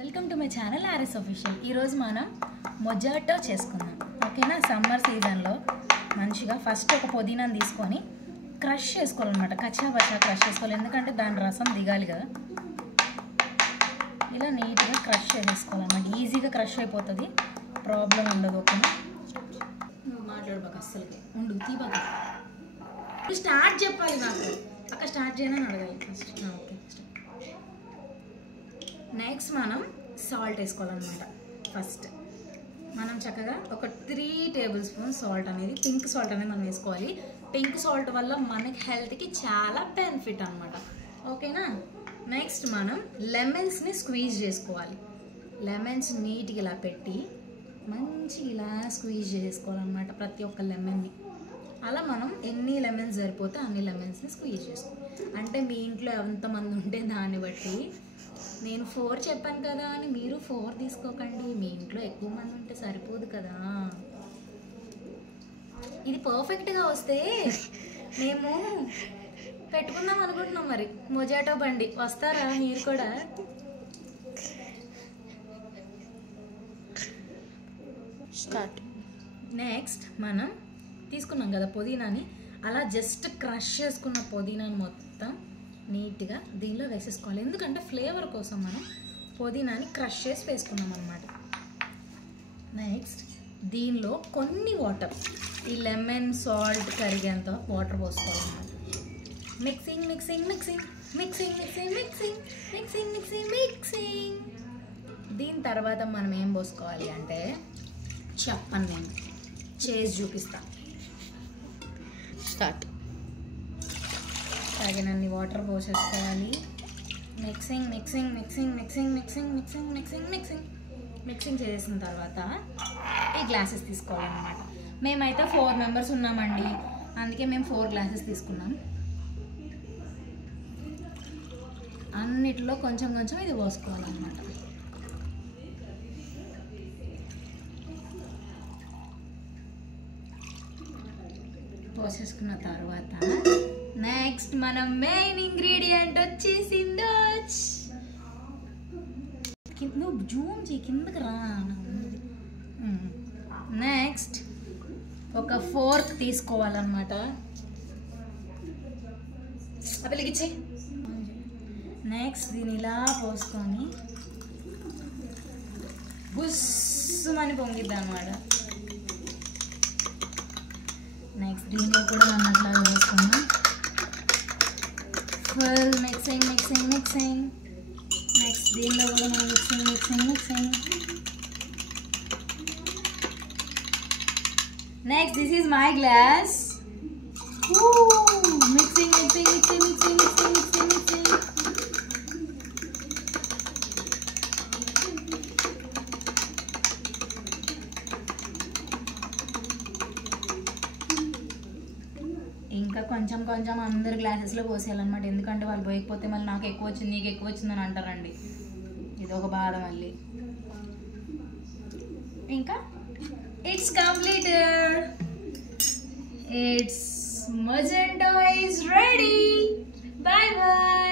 Welcome to my channel RS official. ఈరోజు మనం మొజాటో చేసుకుందాం. ఓకేనా? సమ్మర్ సీజన్లో మంచిగా ఫస్ట్ ఒక పుదీనాను తీసుకొని క్రష్ చేసుకోవాలన్నమాట. కచ్చాబచ్చా క్రష్ చేసుకోవాలి, ఎందుకంటే దాని రసం దిగాలి కదా. ఇలా నీట్గా క్రష్ చేసుకోవాలన్నమాట. ఈజీగా క్రష్ అయిపోతుంది, ప్రాబ్లం ఉండదు. ఓకేనా? నువ్వు మాట్లాడబాక, అస్సలు ఉండు, తీబాక. స్టార్ట్ చెప్పాలి నాకు, అక్కడ స్టార్ట్ చేయని అడగాలి ఫస్ట్. ఓకే, నెక్స్ట్ మనం సాల్ట్ వేసుకోవాలన్నమాట. ఫస్ట్ మనం చక్కగా ఒక 3 టేబుల్ స్పూన్ సాల్ట్ అనేది, పింక్ సాల్ట్ అనేది మనం వేసుకోవాలి. పింక్ సాల్ట్ వల్ల మనకి హెల్త్కి చాలా బెనిఫిట్ అనమాట. ఓకేనా? నెక్స్ట్ మనం లెమన్స్ని స్క్వీజ్ చేసుకోవాలి. లెమన్స్ నీట్గా ఇలా పెట్టి మంచిగా ఇలా స్క్వీజ్ చేసుకోవాలన్నమాట, ప్రతి ఒక్క లెమన్ని. అలా మనం ఎన్ని లెమన్స్ సరిపోతే అన్ని లెమన్స్ని స్క్వీజ్ చేసుకోవాలి. అంటే మీ ఇంట్లో ఎంతమంది ఉంటే దాన్ని బట్టి, నేను 4 చెప్పాను కదా అని మీరు 4 తీసుకోకండి. మీ ఇంట్లో ఎక్కువ మంది ఉంటే సరిపోదు కదా. ఇది పర్ఫెక్ట్గా వస్తే మేము పెట్టుకుందాం అనుకుంటున్నాం. మరి మొజాటో బండి వస్తారా మీరు కూడా? స్టార్ట్. నెక్స్ట్ మనం తీసుకున్నాం కదా పుదీనాని, అలా జస్ట్ క్రష్ చేసుకున్న పుదీనాని మొత్తం నీట్గా దీనిలో వేసేసుకోవాలి. ఎందుకంటే ఫ్లేవర్ కోసం మనం పుదీనాని క్రష్ చేసి వేసుకున్నాం అన్నమాట. నెక్స్ట్ దీనిలో కొన్ని వాటర్, ఈ లెమన్ సాల్ట్ కరిగేంత వాటర్ పోసుకోవాలన్నమాట. Mixing mixing mixing mixing mixing mixing mixing mixing mixing. దీని తర్వాత మనం ఏం పోసుకోవాలి అంటే, చెప్పను, నేను చేసి చూపిస్తా. స్టార్ట్. తగినన్ని వాటర్ పోసేసుకోవాలి. Mixing mixing mixing mixing mixing mixing mixing mixing mixing చేసిన తర్వాత ఈ గ్లాసెస్ తీసుకోవాలన్నమాట. మేమైతే 4 మెంబర్స్ ఉన్నామండి, అందుకే మేము 4 గ్లాసెస్ తీసుకున్నాం. అన్నిటిలో కొంచెం కొంచెం ఇది పోసుకోవాలన్నమాట. పోసేసుకున్న తర్వాత నెక్స్ట్ మనం మెయిన్ ఇంగ్రీడియంట్ వచ్చేసిందో, నువ్వు జూమ్ చేయి, కిందకి రా. నెక్స్ట్ ఒక ఫోర్క్ తీసుకోవాలన్నమాట. అప్పలికిచ్చే. నెక్స్ట్ దీన్ని ఇలా పోసుకొని బుస్సుమని పొంగిద్ది అన్నమాట. నెక్స్ట్ దీనిలో కూడా మనం అట్లా వేసుకున్నాం. Full mixing mixing mixing. Next దీనిలో కూడా మనం mixing mixing mixing. Next this is my glass. Mixing mixing mixing mixing mixing mixing mixing. ఇంకా కొంచెం కొంచెం అందరు గ్లాసెస్లో పోసేయాలన్నమాట. ఎందుకంటే వాళ్ళు పోయకపోతే మళ్ళీ నాకు ఎక్కువ వచ్చింది, నీకు ఎక్కువ వచ్చిందని అంటారండి. ఇది ఒక బాధ మళ్ళీ. ఇంకా it's completed. It's mojito is ready. Bye bye.